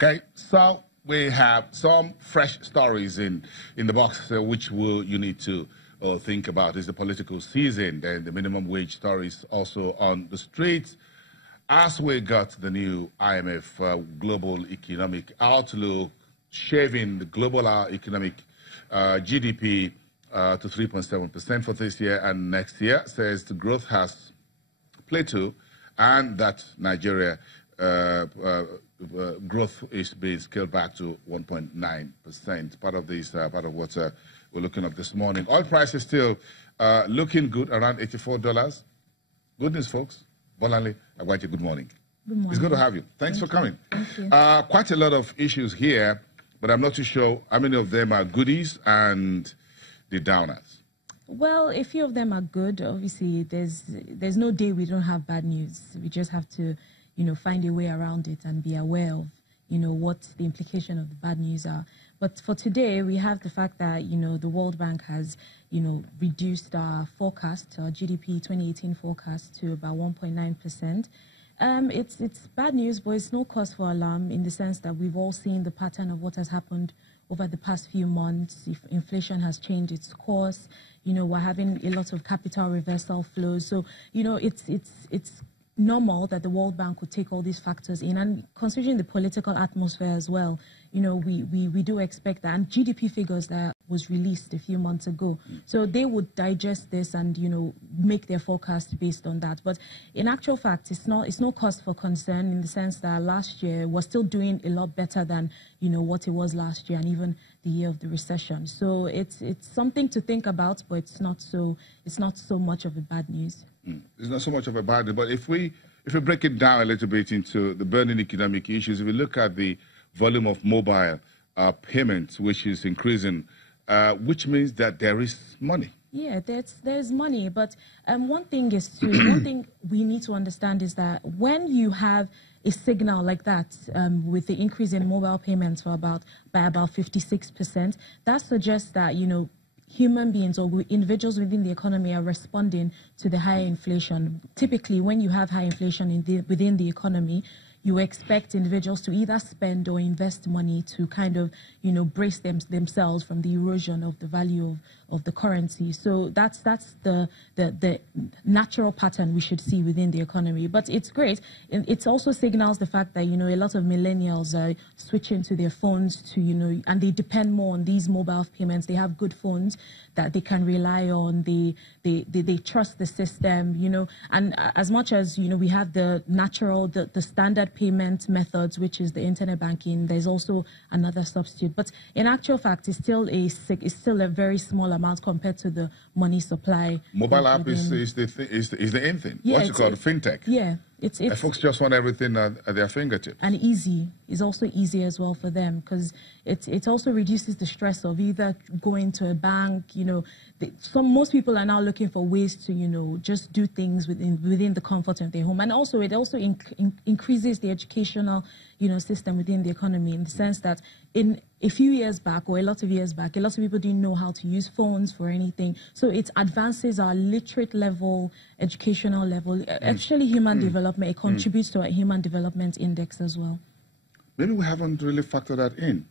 Okay, so we have some fresh stories in the box, which you need to think about. Is the political season, then the minimum wage stories also on the streets. As we got the new IMF global economic outlook, shaving the global economic GDP to 3.7% for this year and next year, says the growth has plateaued and that Nigeria growth is being scaled back to 1.9%. Part of this, part of what we're looking at this morning. Oil prices still looking good, around $84. Good news, folks. Bolanle Agbaje, good morning. Good morning. It's good to have you. Thanks for coming. Thank you. Quite a lot of issues here, but I'm not too sure how many of them are goodies and the downers. Well, a few of them are good. Obviously, there's no day we don't have bad news. We just have to, find a way around it and be aware of, what the implication of the bad news are. But for today, we have the fact that, the World Bank has, reduced our forecast, our GDP 2018 forecast to about 1.9%. It's bad news, but it's no cause for alarm in the sense that we've all seen the pattern of what has happened over the past few months. If inflation has changed its course, we're having a lot of capital reversal flows. So, it's normal that the World Bank would take all these factors in, and considering the political atmosphere as well, we do expect that. And GDP figures that was released a few months ago, so they would digest this and make their forecast based on that. But in actual fact, it's no cause for concern in the sense that last year was still doing a lot better than what it was last year and even the year of the recession. So it's something to think about, but it's not so much of a bad news. It's not so much of a bad news, but if we break it down a little bit into the burning economic issues, if we look at the volume of mobile payments, which is increasing, which means that there is money. Yeah, there's money, but one thing we need to understand is that when you have a signal like that, with the increase in mobile payments by about 56%, that suggests that human beings or individuals within the economy are responding to the higher inflation. Typically, when you have high inflation within the economy, you expect individuals to either spend or invest money to kind of, brace themselves from the erosion of the value of the currency. So that's the natural pattern we should see within the economy. But it's great. It also signals the fact that, a lot of millennials are switching to their phones to, and they depend more on these mobile payments. They have good phones that they can rely on. They trust the system, and as much as, we have the standard payment methods, which is the internet banking, there's also another substitute. But in actual fact, it's still a very small amount compared to the money supply. Mobile app is the end thing. Yeah, what's it called? Fintech. Yeah. Folks just want everything at their fingertips. And easy is also easy as well for them, because it also reduces the stress of either going to a bank. Most people are now looking for ways to just do things within the comfort of their home, and also it also increases the educational system within the economy, in the sense that in a few years back, or a lot of years back, a lot of people didn't know how to use phones for anything. So it advances our literate level, educational level, actually human development. It contributes to our human development index as well. Maybe we haven't really factored that in,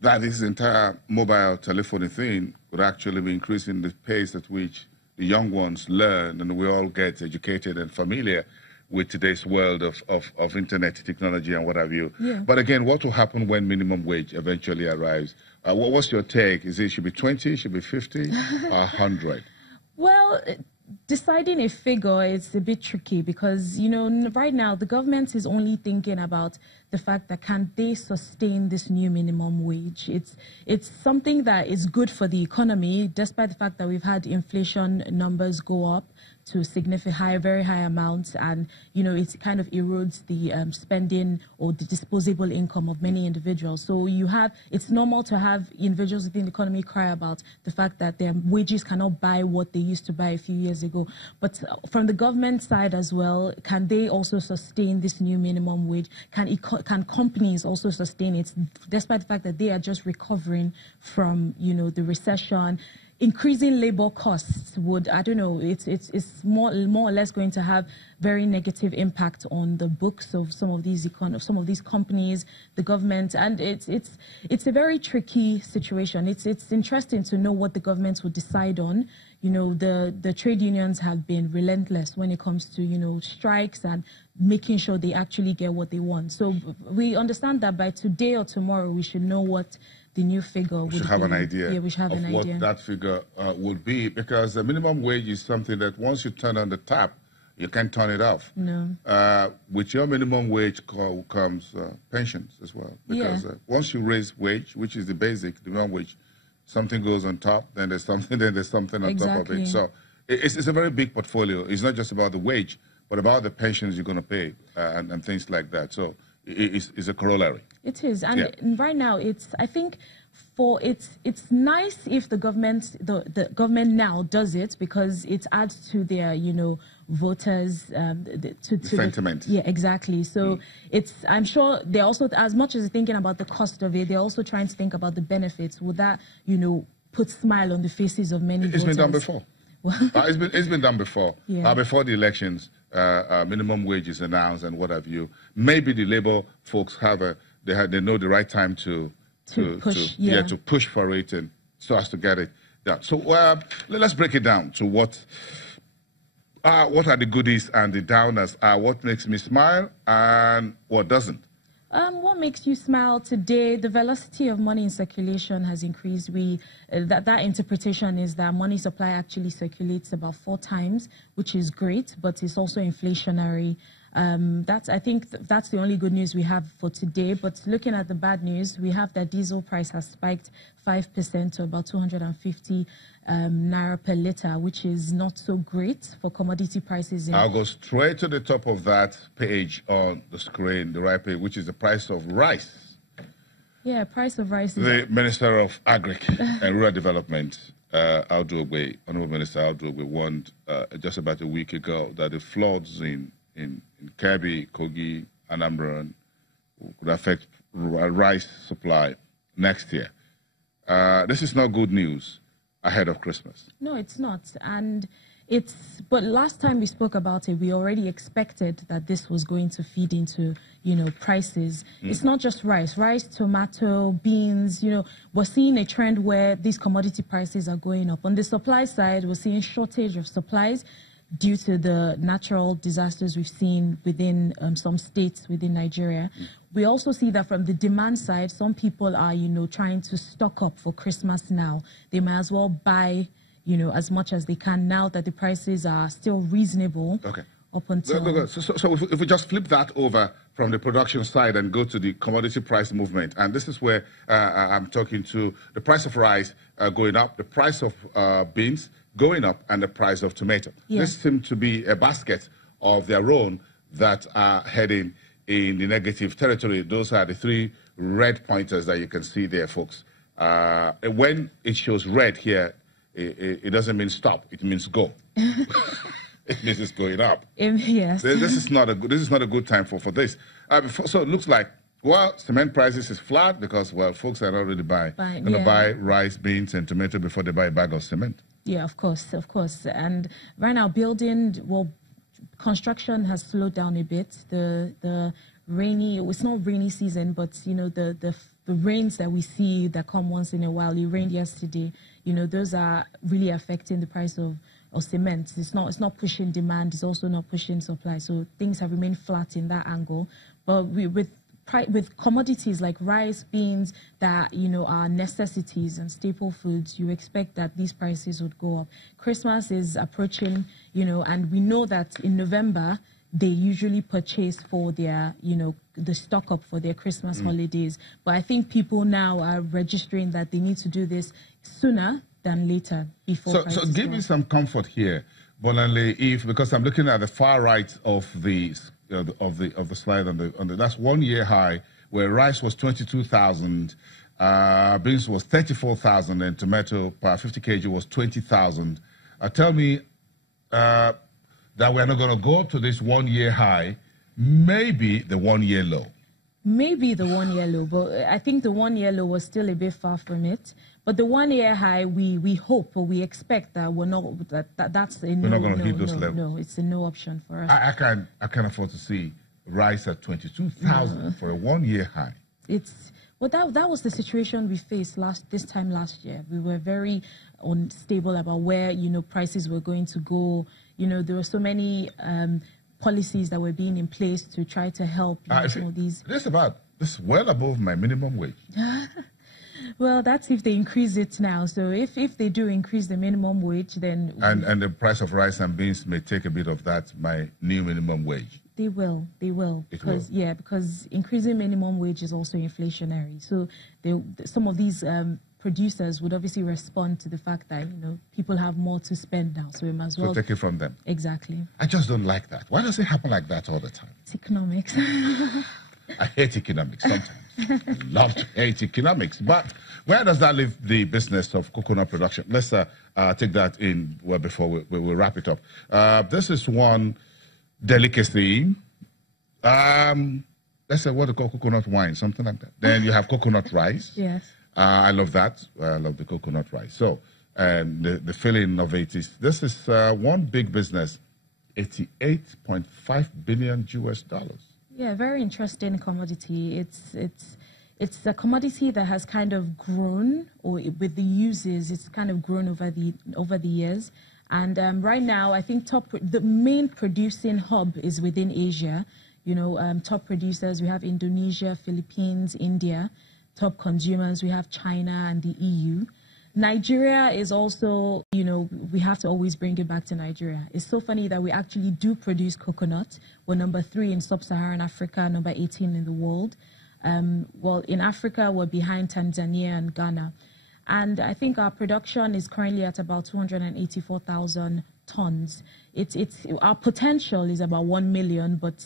that this entire mobile telephony thing would actually be increasing the pace at which the young ones learn, and we all get educated and familiar with today's world of internet technology and what have you. Yeah. But again, what will happen when minimum wage eventually arrives? What's your take? Should be 20, should be 50, 100? Well, deciding a figure is a bit tricky because, right now the government is only thinking about the fact that can they sustain this new minimum wage. It's something that is good for the economy, despite the fact that we've had inflation numbers go up to significant very high amounts, and it kind of erodes the spending or the disposable income of many individuals. So it's normal to have individuals within the economy cry about the fact that their wages cannot buy what they used to buy a few years ago. But from the government side as well, can they also sustain this new minimum wage? Can companies also sustain it, despite the fact that they are just recovering from the recession? increasing labor costs would, I don't know, it's more or less going to have very negative impact on the books of some of these companies, the government, and it's a very tricky situation. It's interesting to know what the government will decide on. You know, the trade unions have been relentless when it comes to, you know, strikes and making sure they actually get what they want. So we understand that by today or tomorrow we should know what the new figure would be. We should have an idea of what that figure would be, because the minimum wage is something that once you turn on the tap, you can't turn it off. No. With your minimum wage comes pensions as well. Because once you raise wage, which is the basic, the minimum wage, something goes on top, then there's something on top of it. So it's a very big portfolio. It's not just about the wage, but about the pensions you're going to pay and things like that. So it's a corollary. It is, and right now I think it's nice if the government now does it, because it adds to their, you know, voters to sentiment. Yeah, exactly. So I'm sure they're also, as much as they're thinking about the cost of it, they're also trying to think about the benefits. Would that, you know, put smile on the faces of many voters? It's been done before. It's been done before. Yeah. Before the elections, minimum wage is announced and what have you. Maybe the Labour folks they know the right time to push for it, and so as to get it done. So let's break it down to what are the goodies and the downers. What makes me smile and what doesn't? What makes you smile today? The velocity of money in circulation has increased. That interpretation is that money supply actually circulates about 4 times, which is great, but it's also inflationary. I think that's the only good news we have for today. But looking at the bad news, we have that diesel price has spiked 5% to about 250 naira per liter, which is not so great for commodity prices. I'll go straight to the top of that page on the screen, the right page, which is the price of rice. Yeah, price of rice. The Minister of Agric and Rural Development, Audu Ogbe, Honorable Minister Audu Ogbe, warned just about a week ago that the floods in Kebbi, Kogi, Anambra could affect rice supply next year. This is not good news ahead of Christmas. No, it's not. But last time we spoke about it, we already expected that this was going to feed into, you know, prices. It's not just rice, tomato, beans, you know, we're seeing a trend where these commodity prices are going up. On the supply side, we're seeing shortage of supplies due to the natural disasters we've seen within some states within Nigeria. We also see that from the demand side, some people are, you know, trying to stock up for Christmas now. They might as well buy, you know, as much as they can now that the prices are still reasonable. Okay. Up until... So if we just flip that over from the production side and go to the commodity price movement, and this is where I'm talking to the price of rice going up, the price of beans going up, and the price of tomato. Yeah. This seems to be a basket of their own that are heading in the negative territory. Those are the 3 red pointers that you can see there, folks. When it shows red here, it doesn't mean stop. It means go. It means it's going up. Yes. This is not a good time for this. So it looks like, well, cement prices is flat because, well, folks are not really going to buy rice, beans, and tomato before they buy a bag of cement. Yeah, of course. And right now, construction has slowed down a bit. It's not rainy season, but, you know, the rains that we see that come once in a while, it rained yesterday, you know, those are really affecting the price of cement. It's not pushing demand, it's also not pushing supply. So things have remained flat in that angle. But with commodities like rice, beans, that, you know, are necessities and staple foods, you expect that these prices would go up. Christmas is approaching, you know, and we know that in November, they usually purchase for their, you know, the stock up for their Christmas holidays. But I think people now are registering that they need to do this sooner than later before. So give me some comfort here, Bolanle, because I'm looking at the far right of the slide on the that's 1 year high, where rice was 22,000, beans was 34,000, and tomato per 50 kg was 20,000. Tell me that we're not going to go to this 1 year high, maybe the 1 year low. Maybe the 1 year low, but I think the 1 year low was still a bit far from it. But the 1 year high, we hope or we expect that that's a no. We're not going to hit those no, levels. No, it's a no option for us. I can't afford to see rice at 22,000 for a 1 year high. That was the situation we faced this time last year. We were very unstable about where prices were going to go. There were so many policies that were being in place to try to help some of these. This is well above my minimum wage. Well, that's if they increase it now. So if they do increase the minimum wage, then and the price of rice and beans may take a bit of that, my new minimum wage. They will. Because increasing minimum wage is also inflationary. So some of these producers would obviously respond to the fact that people have more to spend now, so we must as well take it from them. Exactly. I just don't like that. Why does it happen like that all the time? It's economics. I hate economics sometimes. I love to hate economics. But where does that leave the business of coconut production? Let's take that in before we wrap it up. This is one delicacy. Let's say what they call coconut wine, something like that. Then you have coconut rice. Yes. I love that. I love the coconut rice. So, and the filling of it is, this is one big business, $88.5 billion US. Yeah, very interesting commodity. It's a commodity that has kind of grown, or with the uses, it's kind of grown over the years. And right now, I think the main producing hub is within Asia. Top producers, we have Indonesia, Philippines, India. Top consumers, we have China and the EU. Nigeria is also, we have to always bring it back to Nigeria. It's so funny that we actually do produce coconut. We're number 3 in sub-Saharan Africa, number 18 in the world. Well, in Africa, we're behind Tanzania and Ghana. And I think our production is currently at about 284,000 tons. Our potential is about 1 million, but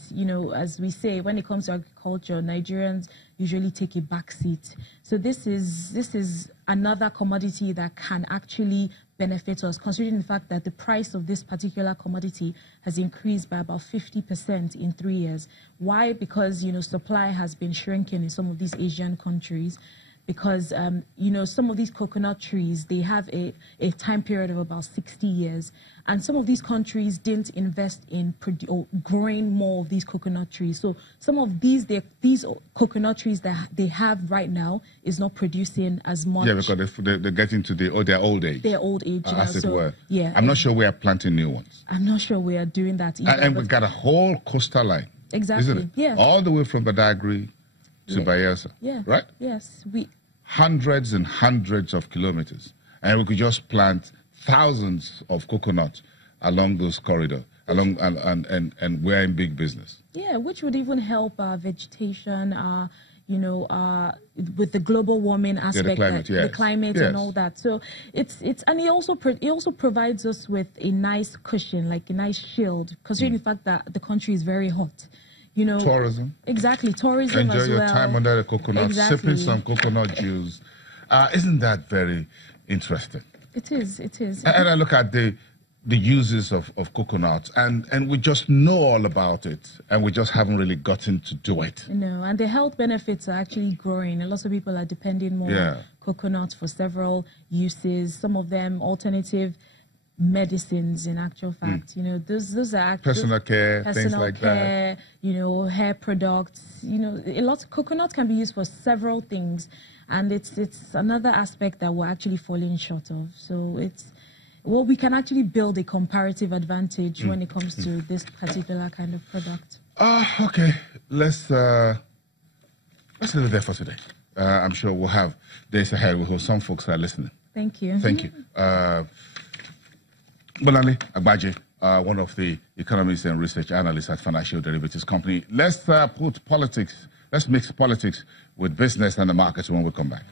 as we say, when it comes to agriculture, Nigerians usually take a back seat. So this is another commodity that can actually benefit us, considering the fact that the price of this particular commodity has increased by about 50% in 3 years. Why? Because supply has been shrinking in some of these Asian countries. Because, some of these coconut trees, they have a time period of about 60 years. And some of these countries didn't invest in growing more of these coconut trees. So some of these coconut trees that they have right now is not producing as much. Yeah, because they're getting to their old age. Their old age, as it were. Yeah. I'm not sure we are planting new ones. I'm not sure we are doing that either. And we've got a whole coastal line. Exactly. Isn't it? Yeah. All the way from Badagry to Bayelsa. Yeah. Right? Yes. Hundreds and hundreds of kilometers. And we could just plant thousands of coconuts along those corridors, and we're in big business. Yeah, which would even help our vegetation, with the global warming aspect, the climate and all that. So and it also provides us with a nice cushion, like a nice shield, considering the fact that the country is very hot. Tourism. Exactly, tourism. Enjoy as well. your time under the coconut, sipping some coconut juice. Isn't that very interesting? It is. And I look at the uses of coconuts, and we just know all about it, and we just haven't really gotten to do it. No, and the health benefits are actually growing. A lot of people are depending more on coconuts for several uses. Some of them alternative medicines, in actual fact. Those are personal care, things like that. Hair products. A lot of coconut can be used for several things, and it's another aspect that we're actually falling short of. So we can actually build a comparative advantage when it comes to this particular kind of product. Okay, let's leave it there for today. I'm sure we'll have days ahead. We'll have some folks that are listening. Thank you. Thank you. Bolanle Agbaje, one of the economists and research analysts at Financial Derivatives Company. Let's mix politics with business and the markets when we come back.